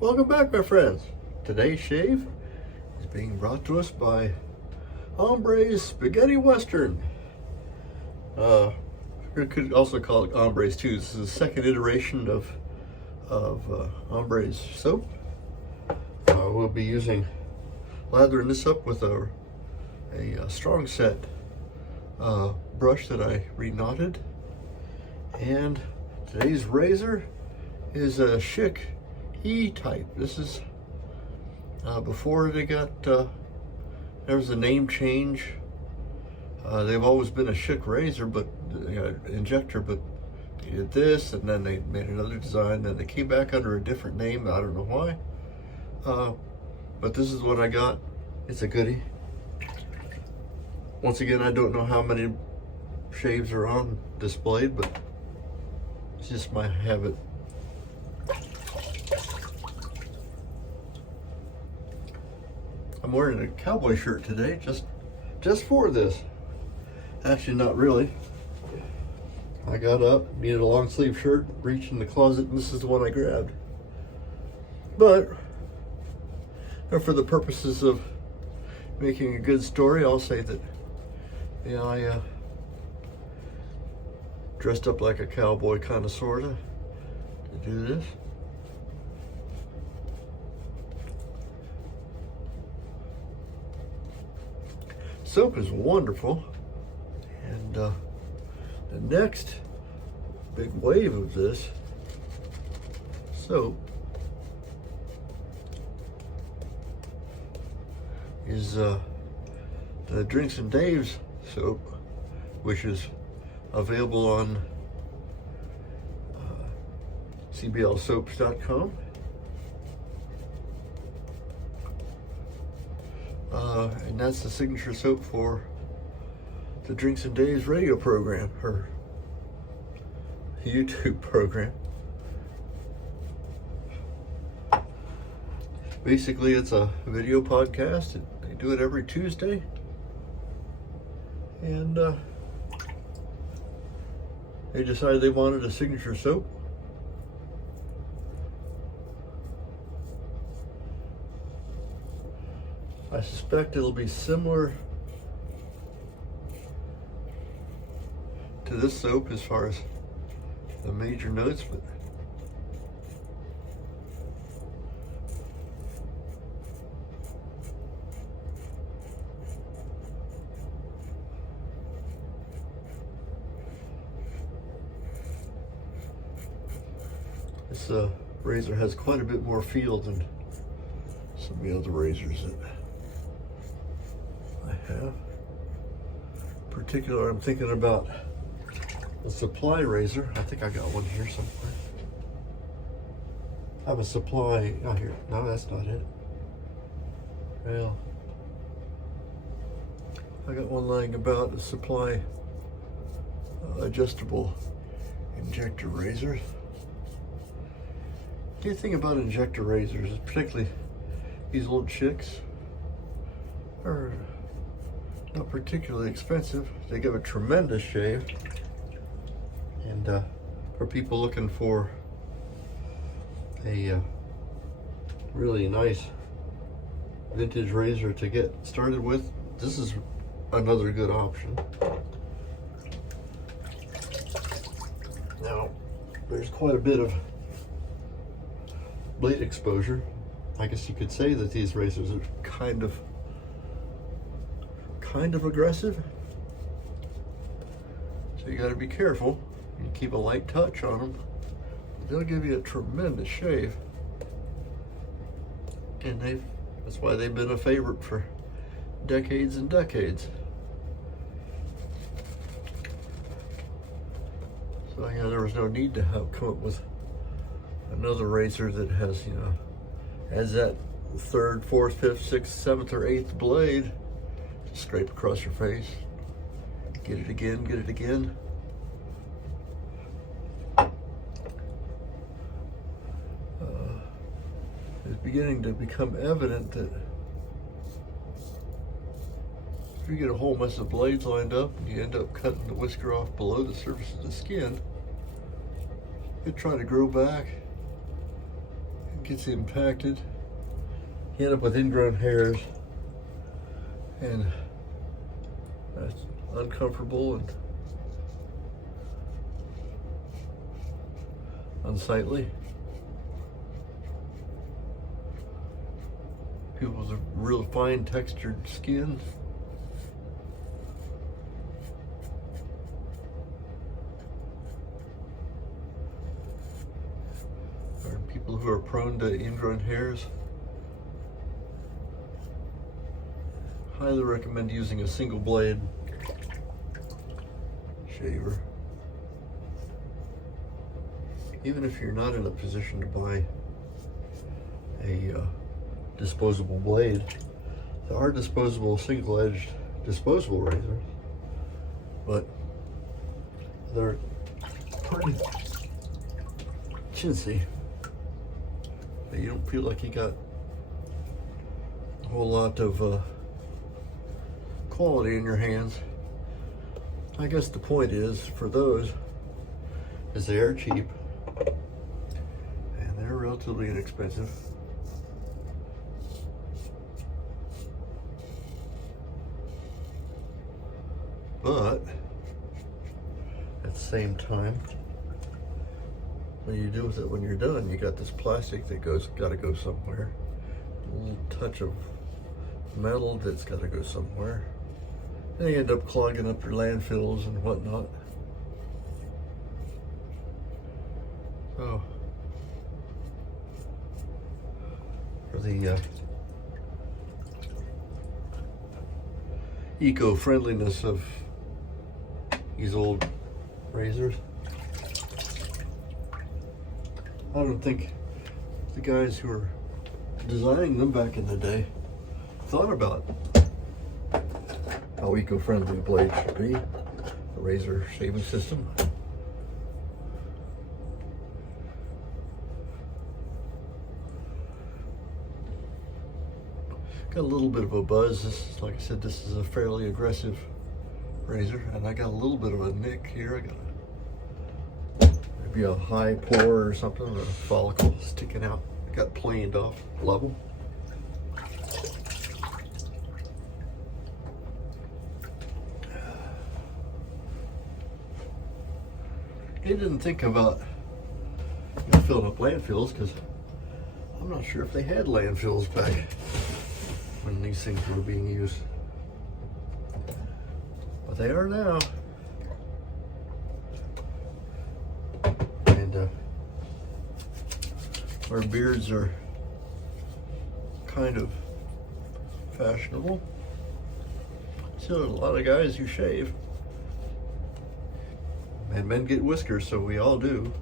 Welcome back, my friends. Today's shave is being brought to us by Hombre's Spaghetti Western. You could also call it Hombre's too. This is the second iteration of Hombre's soap. We'll be lathering this up with a strong set brush that I reknotted. And today's razor is a Schick E-type. This is before they got there was a name change. They've always been a Schick razor, but injector, but they did this, and then they made another design. Then they came back under a different name. I don't know why. But this is what I got. It's a goodie. Once again, I don't know how many shaves are on displayed, but it's just my habit. I'm wearing a cowboy shirt today, just for this. Actually, not really. I got up, needed a long sleeve shirt, reached in the closet, and this is the one I grabbed. But for the purposes of making a good story, I'll say that I dressed up like a cowboy, kind of, sorta, to do this. Soap is wonderful, and the next big wave of this soap is the Drinks and Dave's soap, which is available on cblsoaps.com. And that's the signature soap for the Drinks and Dave's radio program, or YouTube program. Basically, it's a video podcast. They do it every Tuesday. And they decided they wanted a signature soap. I suspect it'll be similar to this soap as far as the major notes, but this razor has quite a bit more feel than some of the other razors that I have. In particular, I'm thinking about the Supply razor. I think I got one here somewhere. I have a Supply, oh here, no, that's not it. Well, I got one lying about, a Supply adjustable injector razor. The thing about injector razors, particularly these old Schicks, are not particularly expensive. They give a tremendous shave, and for people looking for a really nice vintage razor to get started with, this is another good option. Now, there's quite a bit of blade exposure. I guess you could say that these razors are kind of aggressive, so you got to be careful. You keep a light touch on them. They'll give you a tremendous shave, and that's why they've been a favorite for decades and decades. So there was no need to come up with another razor that has that third, fourth, fifth, sixth, seventh, or eighth blade. Just scrape across your face. Get it again, get it again. It's beginning to become evident that if you get a whole mess of blades lined up and you end up cutting the whisker off below the surface of the skin, it try to grow back gets impacted, you end up with ingrown hairs, and that's uncomfortable and unsightly. People with a real fine textured skin, or people who are prone to ingrown hairs, highly recommend using a single blade shaver. Even if you're not in a position to buy a disposable blade, there are disposable single-edged disposable razors, but they're pretty chintzy. You don't feel like you got a whole lot of quality in your hands. I guess the point is, for those, is they are cheap and they're relatively inexpensive. But at the same time, what you do with it when you're done, you got this plastic that gotta go somewhere. A little touch of metal that's gotta go somewhere. And you end up clogging up your landfills and whatnot. So, for the eco-friendliness of these old razors, I don't think the guys who were designing them back in the day thought about how eco-friendly a blade should be, a razor shaving system. Got a little bit of a buzz. This is, like I said, this is a fairly aggressive razor, and I got a little bit of a nick here. I got maybe a high pore or something, a follicle sticking out. Got planed off level. I didn't think about filling up landfills, because I'm not sure if they had landfills back when these things were being used. But they are now. And our beards are kind of fashionable. So there's a lot of guys who shave. And men get whiskers, so we all do.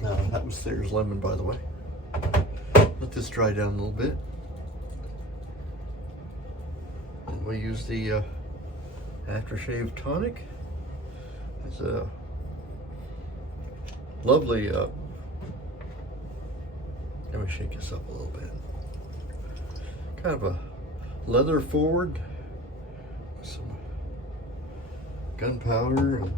That was Thayer's lemon, by the way. Let this dry down a little bit. And we use the aftershave tonic. It's a lovely, let me shake this up a little bit. Kind of a leather forward, with some gunpowder and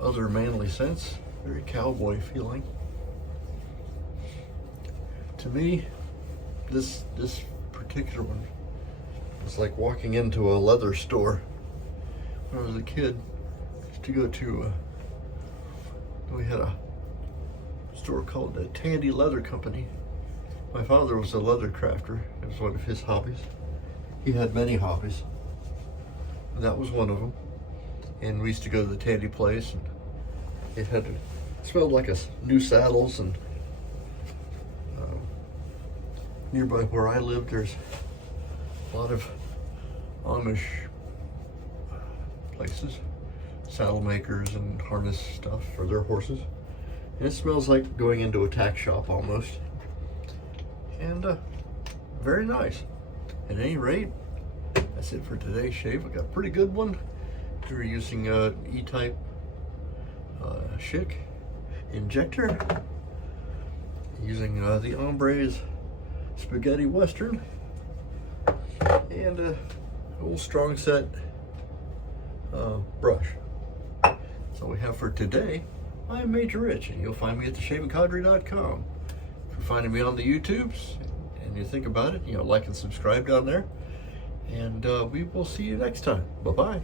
other manly scents. Very cowboy feeling. To me, this particular one was like walking into a leather store. When I was a kid, I used to go to we had a store called the Tandy Leather Company. My father was a leather crafter. It was one of his hobbies. He had many hobbies, and that was one of them. And we used to go to the Tandy place, and it smelled like new saddles. And nearby where I lived, there's a lot of Amish places, saddle makers and harness stuff for their horses. And it smells like going into a tack shop almost. And very nice. At any rate, that's it for today's shave. I got a pretty good one. We were using E-type Schick Injector, using the Ombre's Spaghetti Western, and a little strong set brush. That's all we have for today. I'm Major Rich, and you'll find me at theshavingcadre.com. If you're finding me on the YouTubes and you think about it, like and subscribe down there. And we will see you next time. Bye-bye.